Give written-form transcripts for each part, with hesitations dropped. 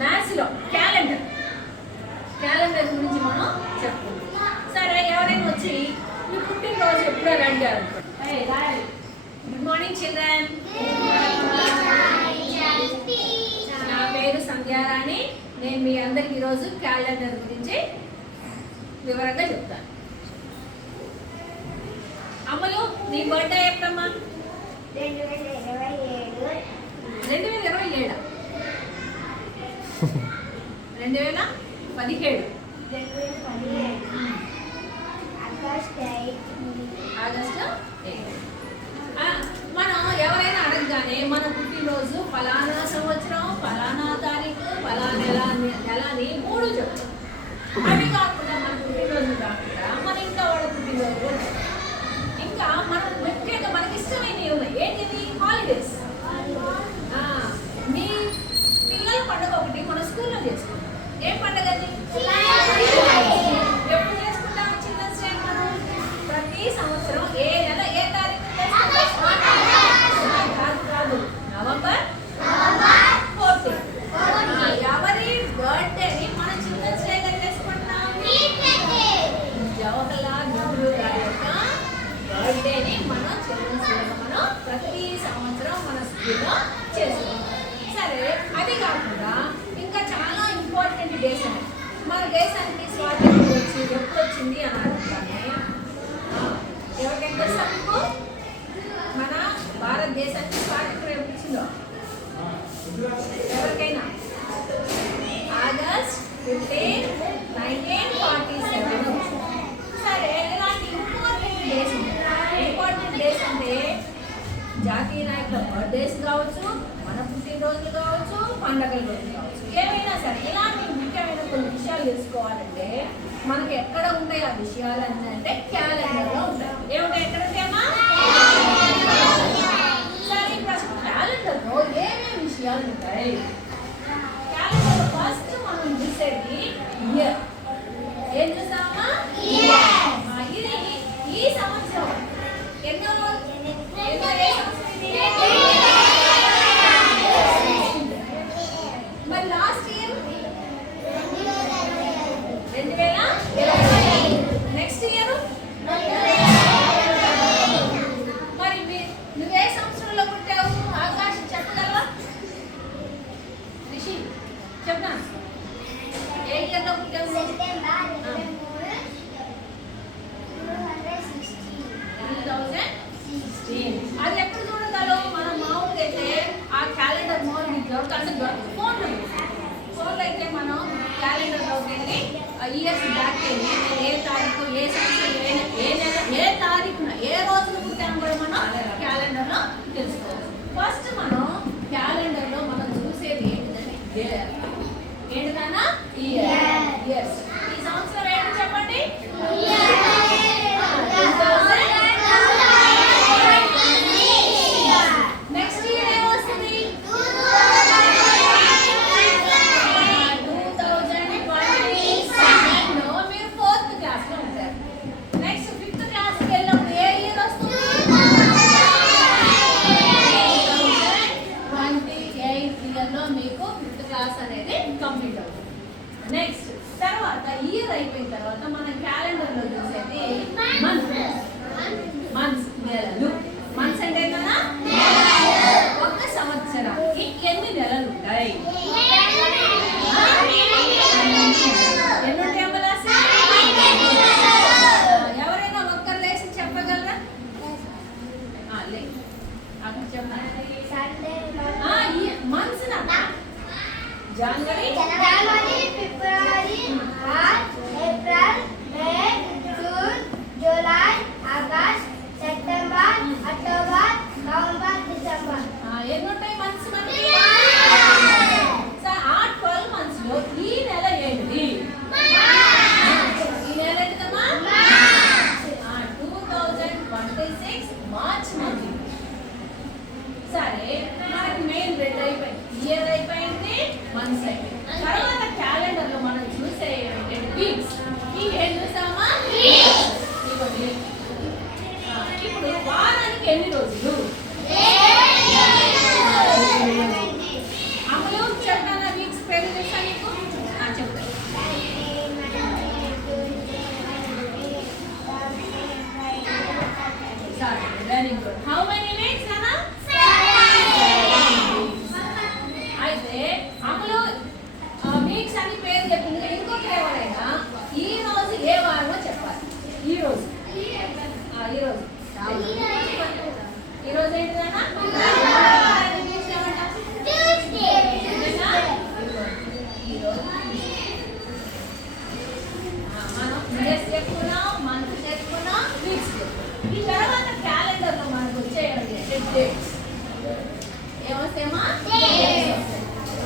మ్యాథ్స్లో క్యాలెండర్ గురించి మనం చెప్పుకుంటాం. సరే, ఎవరైనా వచ్చి మీ పుట్టినరోజు ఎప్పుడో అడిగారు అనుకోండి. Good morning children. నా పేరు సంధ్యారాణి. నేను మీ అందరికి ఈరోజు క్యాలెండర్ గురించి వివరంగా చెప్తాను. అమ్మలు, నీ బర్త్డే ఎప్పుడమ్మా? 2027. 2017. ఆగస్టు 8. మనం ఎవరైనా అడగగానే మన పుట్టినరోజు ఫలానా సంవత్సరం, ఫలానా తారీఖు, ఫలానా నెలని 3 చెప్తాం. అవి కాకుండా మన పుట్టినరోజు కాకుండా మన ఇంట్లో వాళ్ళ పుట్టినరోజు, ఇంకా మనం ముఖ్యంగా మనకి ఇష్టమైనవి ఉన్నాయి. ఏంటిది? హాలిడేస్. మీ పిల్లల పండుగ ఒకటి మన స్కూల్లో చేసుకుంటాం. ఏం పండుగ అది? ఎప్పుడు చేసుకుంటాం చిల్డ్రన్స్ డే? మనం ప్రతి సంవత్సరం ఏ నెల ఏ తారీఖు? కాదు, నవంబర్ 14. ఎవరి బర్త్డేని మన చిల్డ్రన్స్ డేగా చేసుకుంటున్నాం? జవహర్లాల్ నెహ్రూ గారి యొక్క బర్త్డేని మనం చిల్డ్రన్స్ డేగా మనం ప్రతి సంవత్సరం మన స్కూల్లో చేసుకుంటాం. సరే, అది కాకుండా ఇంకా చాలా ఇంపార్టెంట్ డేస్ ఉన్నాయి. మన దేశానికి స్వాతంత్రం వచ్చి ఎప్పుడు వచ్చింది అని అడుగుతానే, ఎవరికైనా తెలుసా మీకు? మన భారతదేశానికి స్వాతంత్రం ఎప్పుడు వచ్చిందో ఎవరికైనా? ఆగస్ట్ 15, 1947. సరే, ఇలాంటి ఇంపార్టెంట్ డేస్ ఉంటాయి. ఇంపార్టెంట్ డేస్ అంటే జాతీయ నాయకుల బర్త్డేస్ కావచ్చు, మన పుట్టినరోజులు కావచ్చు, పండగల రోజులు కావచ్చు, ఏమైనా సరే ఇలాంటి ముఖ్యమైన కొన్ని విషయాలు తెలుసుకోవాలంటే మనకి ఎక్కడ ఉంటాయి ఆ విషయాలు అంటే క్యాలెండర్లో ఉంటాయి. ఏముంటాయి? ఎక్కడ ఉంటాయమ్మా? సరే, ఇప్పుడు అసలు క్యాలెండర్లో ఏమేమి విషయాలు ఉంటాయి? క్యాలెండర్లో ఫస్ట్ మనం చూసేది ఇయర్. ఏం చూస్తామా? ఇది ఈ సంవత్సరం ఎన్నో ఏ సంవత్సరం ఇది? మరి లాస్ట్ ఇయర్ 2020. నెక్స్ట్ ఇయర్ మరి నువ్వే సంవత్సరంలో పుట్టావు? ఆకాశం చెప్పగలవా? రిషి చెప్తా. ఏ ఇయర్లో పుట్టావు? 2016. అది ఎప్పుడు చూడగలవు? మనం మామూలుగా అయితే ఆ క్యాలెండర్ మామూలుగా దొరకంటే ఫోన్లో అయితే మనం క్యాలెండర్లోకి వెళ్ళి ఇయర్స్ బ్యాక్ వెళ్ళి ఏ తారీఖు, ఏ సంవత్సరం, ఏ నెల, ఏ తారీఖున, ఏ రోజున పుట్టాము కూడా మనం క్యాలెండర్లో తెలుసుకోవాలి. ఫస్ట్ మనం క్యాలెండర్లో మనం చూసేది ఏంటిదంటే ఏంటిదన్నా? ఇయర్స్. ఈ సంవత్సరం ఏంటి చెప్పండి? నెక్స్ట్ ఇయర్ ఏమొస్తుంది? 2027 లో మీరు 4th క్లాస్లో ఉంటారు. నెక్స్ట్ 5th క్లాస్కి వెళ్ళినప్పుడు ఏ ఇయర్ వస్తుంది? 2028 ఇయర్లో మీకు 5th క్లాస్ అనేది కంప్లీట్ అవుతుంది. నెక్స్ట్ తర్వాత ఇయర్ అయిపోయిన తర్వాత మన క్యాలెండర్లో చూసేది మంత్స్, నెలలు. మంత్స్ అంటే ఏంటన్నా? ఒక సంవత్సరానికి ఎన్ని నెలలు ఉంటాయి? ఎన్ని ఉంటాయి? ఎవరైనా ఒక్కరు లేచి చెప్పగలరా? అక్కడ చెప్పండి. Months January, February, March, April, May, June, July, August, September, October, November, December. ఎన్ని ఉంటాయి మంత్స్ మనకి? ఆ 12 months లో ఈ నెల ఏంటి? ఈ నెల ఏంటమ్మా? 2026 మార్చ్ మంత్. సరే, మనకి మెయిన్ 2 అయిపోయింది. ఇయర్ అయిపోయింది, మంత్స్ అయిపోయింది. తర్వాత క్యాలెండర్ లో మనం చూసే వీక్స్. ఏం చూసామా? ఇప్పుడు వారానికి ఎన్ని రోజులు? సరే అమలు వీక్స్ అని పేరు చెప్పింది. ఇంకొక ఎవరైనా ఈ రోజు ఏ వారమో చెప్పాలి. ఈ రోజు ఏంటిదన్నా? మనం ఇయర్స్ చెప్పుకున్నాం, మంత్ చెప్పుకున్నాం, వీక్స్ చెప్పుకున్నాం. ఈ తర్వాత క్యాలెండర్ లో మనకు వచ్చేయండి డేట్స్. ఏమొస్తేమా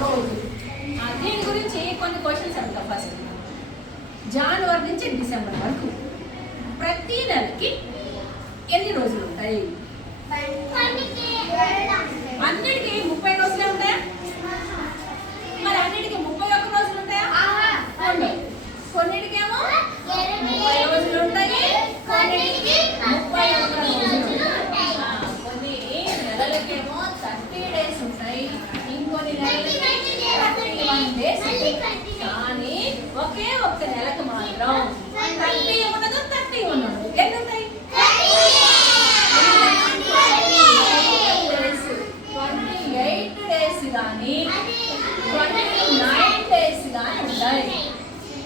రోజు. దీని గురించి కొన్ని క్వశ్చన్స్ అడుగుతా. ఫస్ట్ జనవరి నుంచి డిసెంబర్ వరకు ప్రతి నెలకి ఎన్ని రోజులు ఉంటాయి? అన్నిటికీ 30 రోజులే ఉంటాయా? మరి అన్నిటికీ 31 రోజులు ఉంటాయా? కొన్నిటికేమో 30 రోజులు ఉంటాయి, కొన్నిటికి 31 రోజులు ఉంటాయి. కొన్ని నెలలకేమో 30 డేస్ ఉంటాయి, ఇంకొన్ని నెలలకి 31 డేస్ ఉంటాయి. కానీ ఒకే ఒక్క నెలకు మాత్రం 30 ఉండదు, 30 ఉండదు. ఎన్ని ఉంటాయి? 28 డేస్ కానీ 29 డేస్ కానీ ఉంటాయి.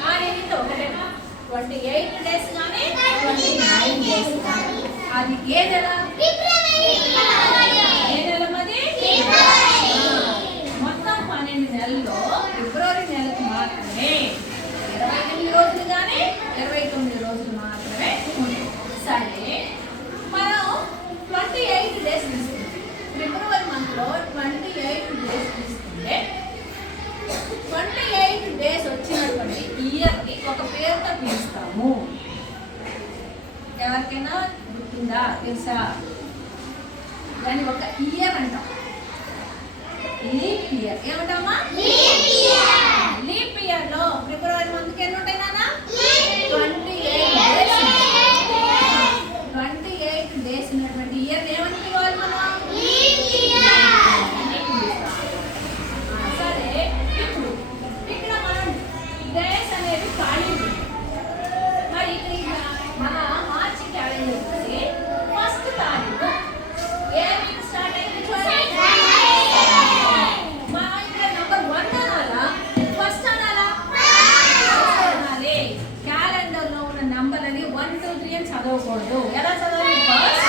కానీ ఒకటే 28 డేస్ కానీ 29 డేస్ కానీ. అది ఏ నెల? ఏ నెల మరి? మొత్తం 12 నెలల్లో ఫిబ్రవరి నెలకు మాత్రమే 29 రోజులు కానీ 29 రోజులు మాత్రమే ఉంటాయి. సరే మనం 28 డేస్ తీసుకుంటాం. ఫిబ్రవరి మంత్లో 28 డేస్ తీసుకుంటే 28 డేస్ వచ్చినటువంటి ఇయర్కి ఒక పేరుతో పిలుస్తాము. ఎవరికైనా గుర్తుందా? తెలుసా? దాన్ని ఒక ఇయర్ అంటాం. Leap year. ఏమంటామా? లీప్ ఇయర్ లో ఫిబ్రవరి మంత్కి ఎన్ని ఉంటాయి నాన్న? 28 డేస్. 28 డేస్ ఉన్నటువంటి ఇయర్ ఏమని పిలవాలి మనం? సరే ఇప్పుడు ఇక్కడ మనం డేస్ అనేది ఖాళీ. మరి ఇక్కడ మన మార్చి క్యాలెండర్ వచ్చి ఫస్ట్ తారీఖు ఏ వీక్ స్టార్ట్ అయింది చూడండి. మన ఇక్కడ నంబర్ 1 అనాలా, ఫస్ట్ అనాలా? అనాలి. క్యాలెండర్ లో ఉన్న నంబర్ అని 1 2 3 అని చదవకూడదు. ఎలా చదవాలి? First,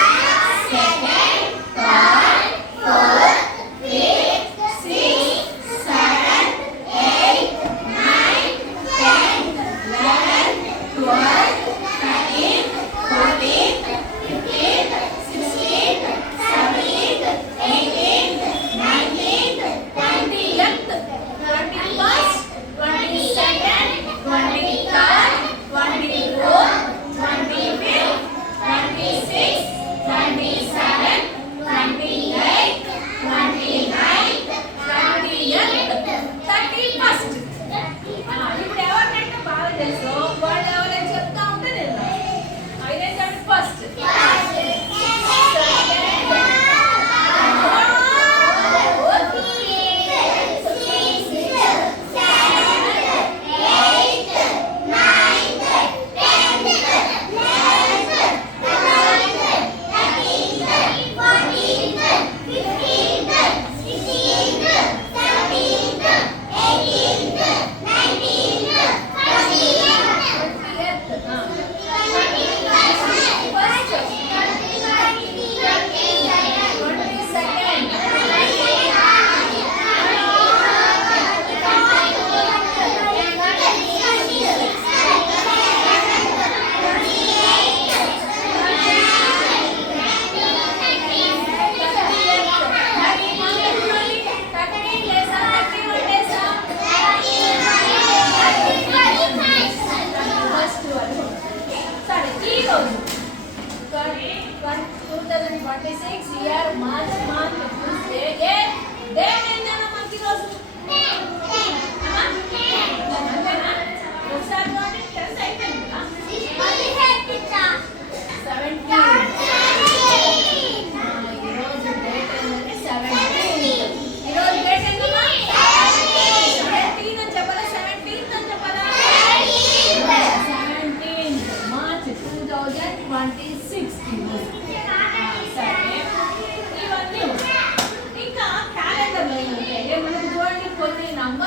second, third, fourth, fifth, sixth, seventh, eighth, ninth, 10th, 11th, 12th, 13th, 14th, 15th, 16th, 17th, 18th, 19th, 20th, 21st, 22nd, 23rd, 24th, 25th, 26th, 27th, 28th, 29th, 30th, 31st. ఇప్పుడు ఎవరికైతే బాగా తెలుసో వాళ్ళు ఎవరైనా చెప్తా ఉంటే నేను ఐదైతే first,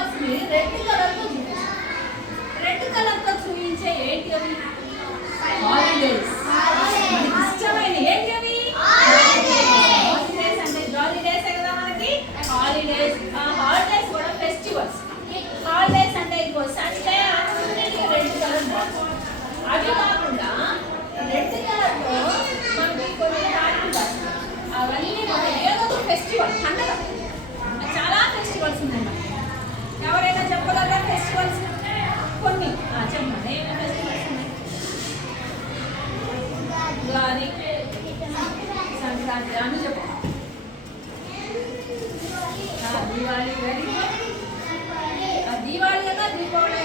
symbols ని రెడ్ కలర్ తో చూపించాం. రెడ్ కలర్ తో చూపించే ఏంటి అవి? హాలిడేస్. మనకి ఇష్టమైన ఏంటి అవి? హాలిడేస్ అంటే జాలీ డేస్ కదా మనకి. హాలిడేస్ హాలిడేస్ కూడా ఫెస్టివల్స్. హాలిడేస్ అంటే ఇంకో సండే అన్నిటికీ రెడ్ కలర్ బాగుంది. అవి కాకుండా రెడ్ కలర్ తో మనకి కొన్ని కార్యక్రమాలు అవన్నీ మన ఏదో ఒక ఫెస్టివల్ పండుగ. చాలా ఫెస్టివల్స్ ఉన్నాయి మనకి. ఎవరైనా చెప్పగలరా ఫెస్టివల్స్? కొన్ని చెప్పండి. ఏమైనా ఫెస్టివల్స్ ఉన్నాయి? ఉగాది, సంక్రాంతి అని చెప్పు. Diwali, very good. దీవాలి కదా, దీపావళి.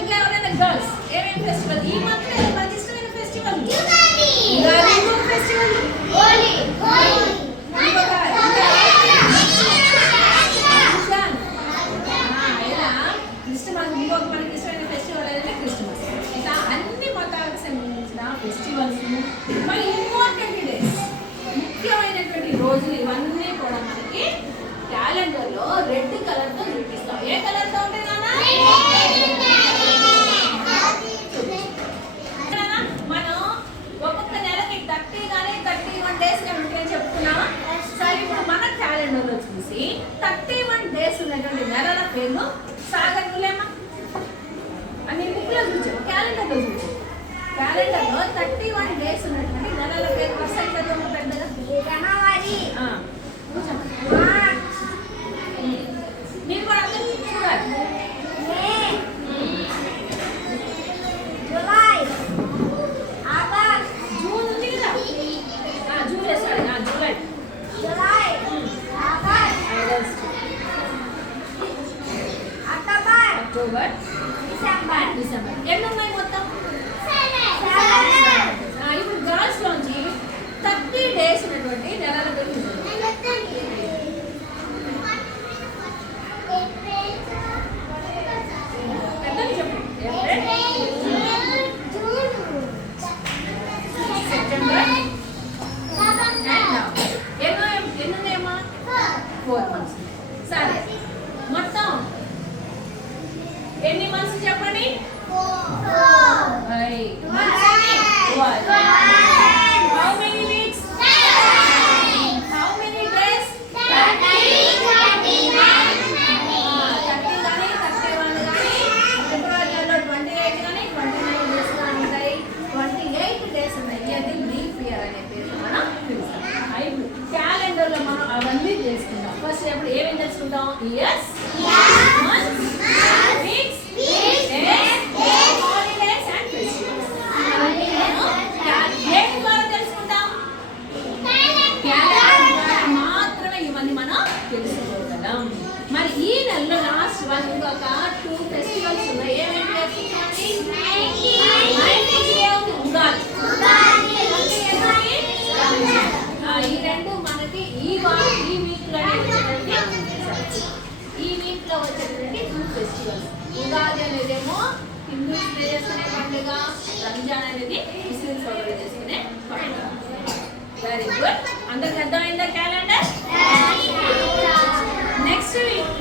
ఇంకా ఎవరైనా గర్ల్స్ ఏమేమి ఫెస్టివల్ ఈ మంత్ మనకి ఇష్టమైన ఫెస్టివల్? ఉగాది ఇంకొక ఫెస్టివల్. హోలీ. ఇంకొక మనకి ఇష్టమైన ఫెస్టివల్ ఏదంటే క్రిస్మస్. ఇలా అన్ని మతాలకు సంబంధించిన ఫెస్టివల్స్ మళ్ళీ ఇంపార్టెంట్ డేస్, ముఖ్యమైనటువంటి రోజులు ఇవన్నీ కూడా మనకి క్యాలెండర్ లో రెడ్ కలర్ తో చూపిస్తాం. ఏ కలర్ తో ఉంటాయి నాన్న? మనం ఒక్కొక్క నెలకి 30 కానీ 31 డేస్ కానీ ఉంటాయని చెప్తున్నామా? సరే, ఇప్పుడు మన క్యాలెండర్ లో చూసి 31 డేస్ ఉన్నటువంటి నెలల పేర్లు సాగనులేమా అని బుక్ లో చూసాం, క్యాలెండర్ లో చూసాం. క్యాలెండర్ లో 31 డేస్ ఉన్నటువంటి నెలల పేరు వస్తాయి చదువు పెద్దగా. జనవరి, మార్చ్, మీరు కూడా అందరూ చూడాలి. మే, జూలై, ఆగస్ట్, జూన్ ఉంది కదా, July sorry July, July, August, October, December. ఎన్ని ఉన్నాయి మొత్తం? 7. ఇప్పుడు గర్ల్స్ లోంచి 30 డేస్ ఉన్నటువంటి నెలల పేరు చూద్దాం. పెద్దలు చెప్పు. సెప్టెంబర్, ఎన్ని ఉన్నాయమ్మా? 4 months. సరే, మొత్తం ఎన్ని మంత్స్ చెప్పండి? 4. How many weeks? How many days? 30 కానీ 31 కానీ ఫిబ్రవరి నెలలో 28 కానీ 29 డేస్ కానీ ఉంటాయి. 28 డేస్ ఉన్నాయి. అది లీప్ ఇయర్ అనే పేరు మనం పిలుస్తాం. ఇప్పుడు క్యాలెండర్ లో మనం అవన్నీ తెలుసుకుందాం. ఫస్ట్ ఎప్పుడు ఏమేమి తెలుసుకుంటాం? Years, months, weeks, days, holidays and festivals. అవన్నీ మనం దేని ద్వారా తెలుసుకుంటాం? క్యాలెండర్ ద్వారా మాత్రమే ఇవన్నీ మనం తెలుసుకోగలం. మరి ఈ నెలలో లాస్ట్ వన్ ఇంకొక 2 ఫెస్టివల్స్ ఉన్నాయి. ఏమేమి తెలుసుకుంటామండి? ఉగాది. ఈ రెండు మనకి ఈ వీక్ లో వచ్చేటువంటి 2 ఫెస్టివల్స్. ఉగాది అనేదేమో హిందూస్ చేసుకునే పండుగ, రంజాన్ అనేది ముస్లిమ్స్ వాళ్ళు చేసుకునే పండుగ. Very good. అందరికి అర్థమైందా క్యాలెండర్? Next week